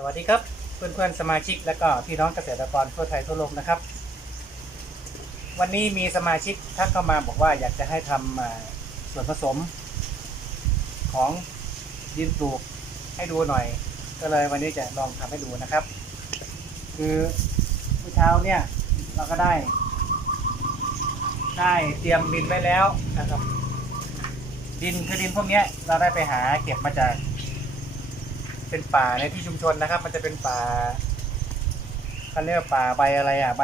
สวัสดีครับเพื่อนๆสมาชิกและก็พี่น้องเกษตรกรทั่วไทยทั่วโลกนะครับ วันนี้มีสมาชิกทักเข้ามาบอกว่าอยากจะให้ทำอ่าส่วนผสมของดินปลูกให้ดูหน่อย ก็เลยวันนี้จะลองทำให้ดูนะครับ คือเมื่อเช้าเนี่ยเราก็ได้ ได้เตรียมดินไว้แล้วนะครับ ดินคือดินพวกนี้เราได้ไปหาเก็บมาจาก เป็นป่าในที่ชุมชนนะครับ มันจะเป็นป่าเขาเรียกว่าป่าใบอะไรอะใบ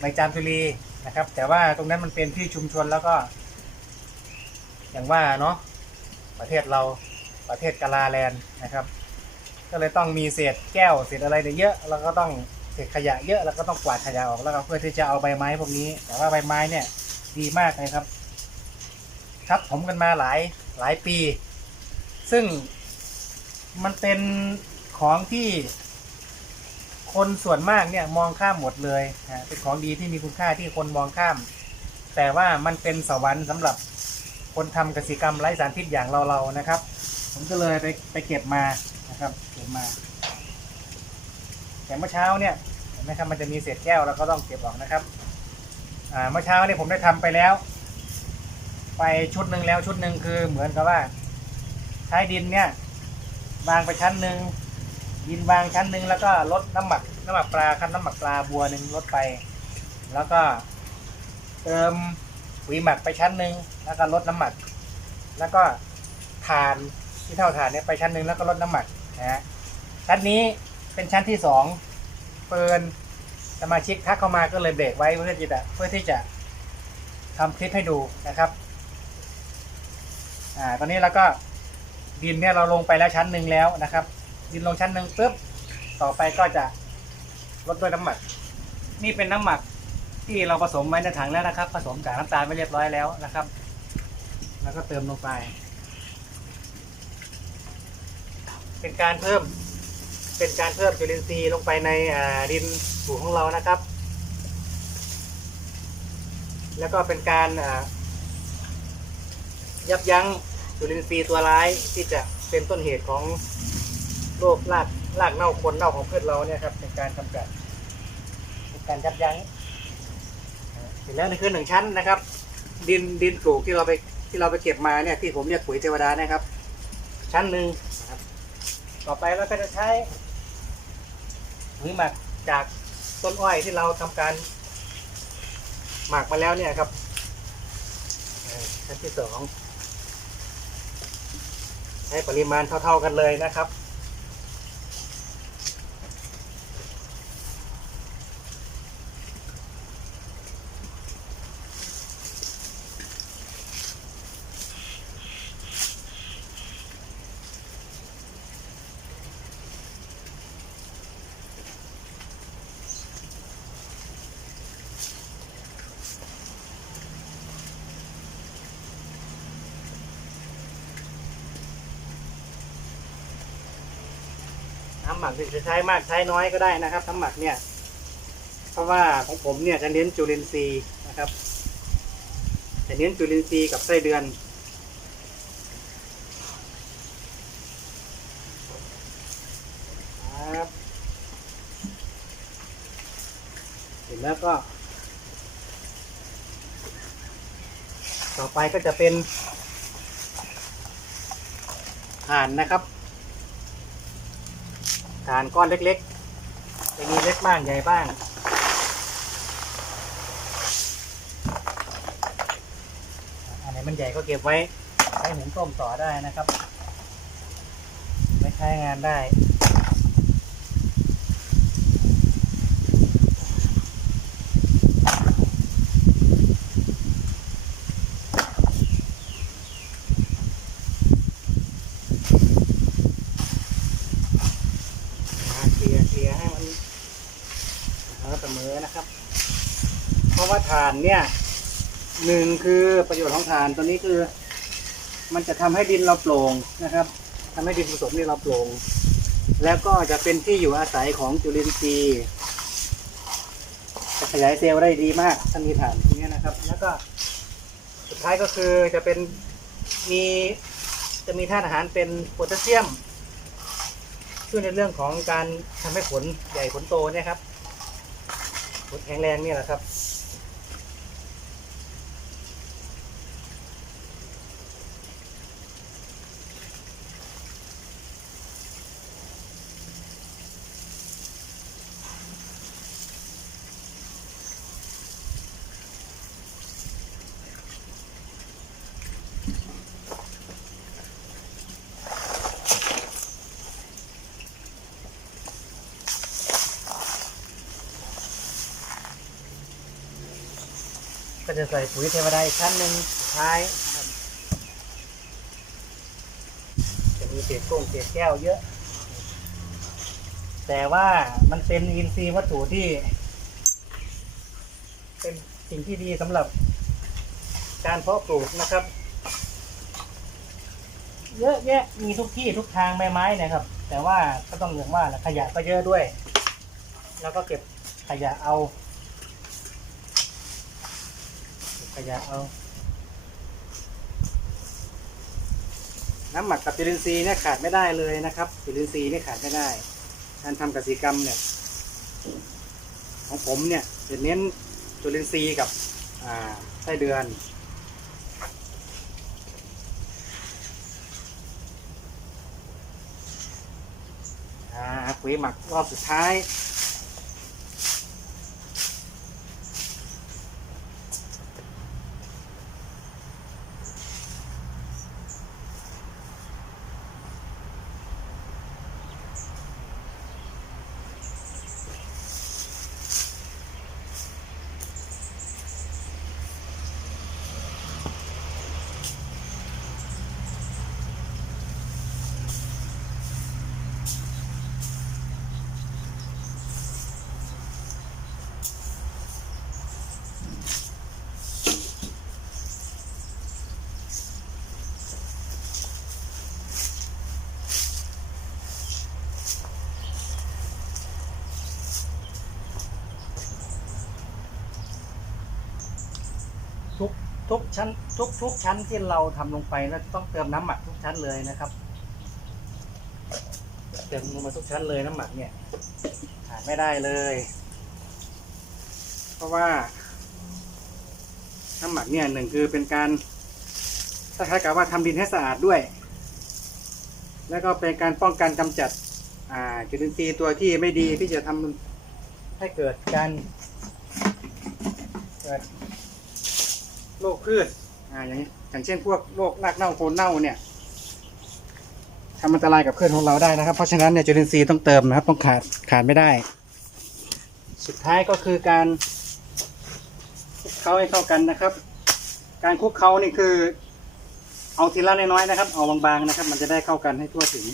ใบจามจุรีนะครับ แต่ว่าตรงนั้นมันเป็นที่ชุมชนแล้วก็ อย่างว่าเนาะประเทศเราประเทศกาลาแลนด์นะครับ ก็เลยต้องมีเศษแก้วเศษอะไรเนี่ยเยอะ แล้วก็ต้องเศษขยะเยอะแล้วก็ต้องกวาดขยะออกแล้วก็เพื่อที่จะเอาใบไม้พวกนี้ แต่ว่าใบไม้เนี่ยดีมากเลยครับ ครับผมกันมาหลายหลายปี ซึ่งมันเป็นของที่คนส่วนมากเนี่ยมองข้ามหมดเลยนะเป็นของดีที่มีคุณค่าที่คนมองข้าม แต่ว่ามันเป็นสวรรค์สำหรับคนทำกสิกรรมไร้สารพิษอย่างเราๆนะครับ ผมก็เลยไปไปเก็บมานะครับ เก็บมา แต่เมื่อเช้าเนี่ยเห็นไหมครับมันจะมีเศษแก้วแล้วก็ต้องเก็บออกนะครับอ่าเมื่อเช้าเนี่ยผมได้ทำไปแล้ว ไปชุดหนึ่งแล้วชุดหนึ่งคือเหมือนกับว่า ใช้ดินเนี่ยวางไปชั้นหนึ่งดินวางชั้นหนึ่งแล้วก็ลดน้ำหมักน้ำหมักปลาคั้นน้ำหมักปลาบัวหนึ่งลดไป แล้วก็เติมปุ๋ยหมักไปชั้นหนึ่งแล้วก็ลดน้ำหมัก แล้วก็ถ่านที่เท่าถ่านเนี่ยไปชั้นหนึ่งแล้วก็ลดน้ำหมักนะฮะชั้นนี้เป็นชั้นที่สองเปินสมาชิกทักเข้ามาก็เลยเบรกไว้เพื่อที่จะเพื่อที่จะทำคลิปให้ดูนะครับอ่าตอนนี้เราก็ ดินเนี่ยเราลงไปแล้วชั้นหนึ่งแล้วนะครับ ดินลงชั้นหนึ่งปุ๊บต่อไปก็จะลดด้วยน้ำหมัก นี่เป็นน้ำหมักที่เราผสมไว้ในถังแล้วนะครับ ผสมจากน้ำตาลไว้เรียบร้อยแล้วนะครับ แล้วก็เติมลงไป เป็นการเพิ่มเป็นการเพิ่มจุลินทรีย์ลงไปในดินปลูกของเรานะครับ แล้วก็เป็นการยับยั้ง จุลินทรีย์ตัวร้ายที่จะเป็นต้นเหตุของโรครากรากเน่าคนเน่าของพืชเราเนี่ยครับเป็นการกำจัดเป็นการยับยั้งเสร็จแล้วนี่คือหนึ่งชั้นนะครับ ดินดินปลูกที่เราไปที่เราไปเก็บมาเนี่ยที่ผมเรียกปุ๋ยเทวดานะครับ ชั้นหนึ่งนะครับ ต่อไปเราก็จะใช้ปุ๋ยหมักจากต้นอ้อยที่เราทำการหมักมาแล้วเนี่ยครับชั้นที่สอง ให้ปริมาณเท่า ๆกันเลยนะครับ หมักจะใช้มากใช้น้อยก็ได้นะครับน้ำหมักเนี่ย เพราะว่าของผมเนี่ยจะเน้นจุลินทรีย์นะครับจะเน้นจุลินทรีย์กับไส้เดือนครับเสร็จแล้วก็ ต่อไปก็จะเป็นถ่านนะครับ ฐานก้อนเล็กๆจะมีเล็กบ้างใหญ่บ้างอันไหนมันใหญ่ก็เก็บไว้ใช้หุงต้มต่อได้นะครับ ไม่ใช้งานได้ มาเค ลียร์เคลียให้มันเสมอนะครับ เพราะว่าฐานเนี่ยหนึ่งคือประโยชน์ของฐานตัวนี้คือ มันจะทำให้ดินเราโปร่งนะครับทำให้ดินผสมนี่เราโปร่งแล้วก็จะเป็นที่อยู่อาศัยของจุลินทรีย์จะขยายเซลล์ได้ดีมากถ้ามีฐานตรงนี้นะครับ แล้วก็สุดท้ายก็คือจะเป็นมีจะมีธาตุอาหารเป็นโพแทสเซียม ช่วยในเรื่องของการทำให้ผลใหญ่ผลโตเนี่ยครับผลแข็งแรงเนี่ยแหละครับ ก็จะใส่ปุ๋ยเทวดาอีกชั้นหนึ่งท้ายนะครับจะมีเศษโก้งเศษแก้วเยอะ แต่ว่ามันเป็นอินทรีย์วัตถุที่ เป็นสิ่งที่ดีสำหรับ การเพาะปลูกนะครับ เยอะแยะมีทุกที่ทุกทางใบไม้นะครับ แต่ว่าก็ต้องอย่างว่าขยะก็เยอะด้วย แล้วก็เก็บขยะเอา ขยะเอา น้ำหมักกับจุลินทรีย์เนี่ยขาดไม่ได้เลยนะครับจุลินทรีย์เนี่ยขาดไม่ได้ การทำกสิกรรมเนี่ย ของผมเนี่ยจะเน้นจุลินทรีย์กับไส้เดือนอ่าปุ๋ยหมักรอบสุดท้าย ทุกชั้นทุกทุกชั้นที่เราทำลงไปแล้วต้องเติมน้ำหมักทุกชั้นเลยนะครับ เติมลงมาทุกชั้นเลยน้ำหมักเนี่ยขาดไม่ได้เลย เพราะว่า น้ำหมักเนี่ยหนึ่งคือเป็นการคล้ายๆกับว่าทำดินให้สะอาดด้วย แล้วก็เป็นการป้องกันกำจัดอ่าจุลินทรีย์ตัวที่ไม่ดีที่จะทำให้เกิดการเกิด โรคพืชอ่าอย่างนี้อย่างเช่นพวกโรครากเน่าโคนเน่าเนี่ยทำอันตรายกับพืชของเราได้นะครับ เพราะฉะนั้นเนี่ยจุลินทรีย์ต้องเติมนะครับ ต้องขาดขาดไม่ได้ สุดท้ายก็คือการคลุกเคล้าให้เข้ากันนะครับ การคลุกเคล้านี่คือ เอาทีละน้อยๆนะครับ เอาบางๆนะครับ มันจะได้เข้ากันให้ทั่วถึง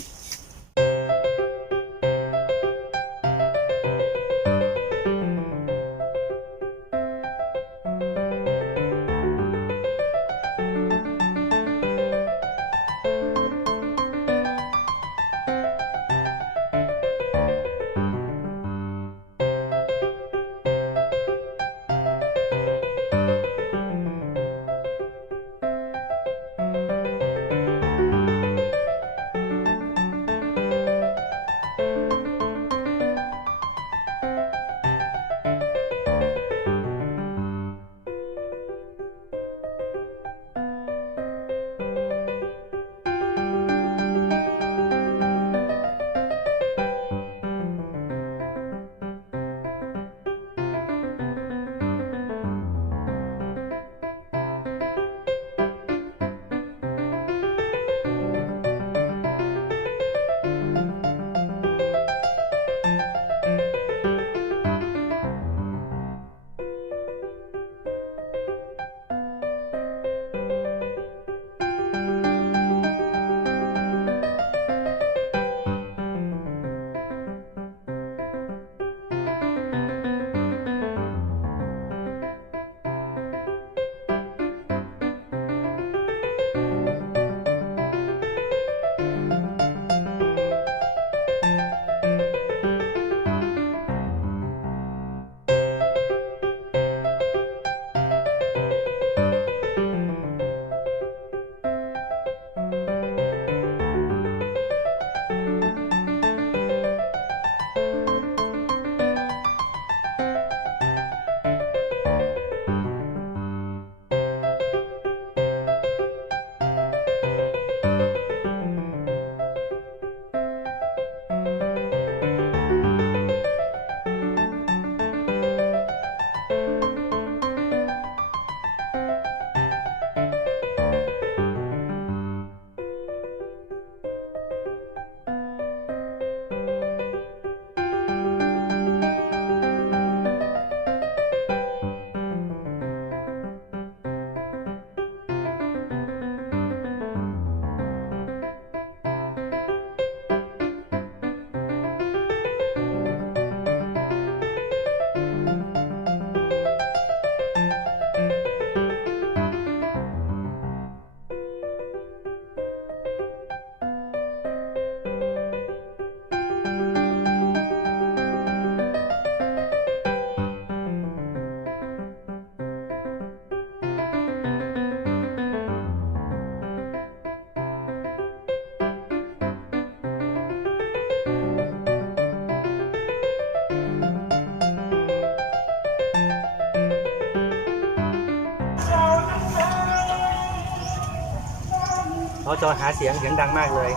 สจอหาเสียงเสียงดังมากเลย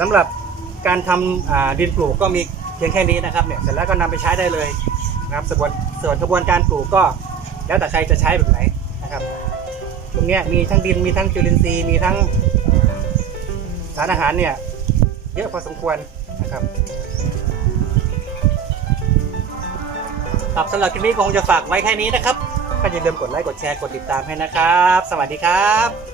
สำหรับการทำอ่าดินปลูกก็มีเพียงแค่นี้นะครับเนี่ยเสร็จแล้วก็นำไปใช้ได้เลยนะครับส่วนส่วนกระบวนการปลูกก็ แล้วแต่ใครจะใช้แบบไหนนะครับตรงนี้มีทั้งดินมีทั้งจุลินทรีย์มีทั้งสารอาหารเนี่ยเยอะพอสมควรนะครับครับสำหรับคลิปนี้คงจะฝากไว้แค่นี้นะครับ ก็อย่าลืมกดไลค์กดแชร์กดติดตามให้นะครับ สวัสดีครับ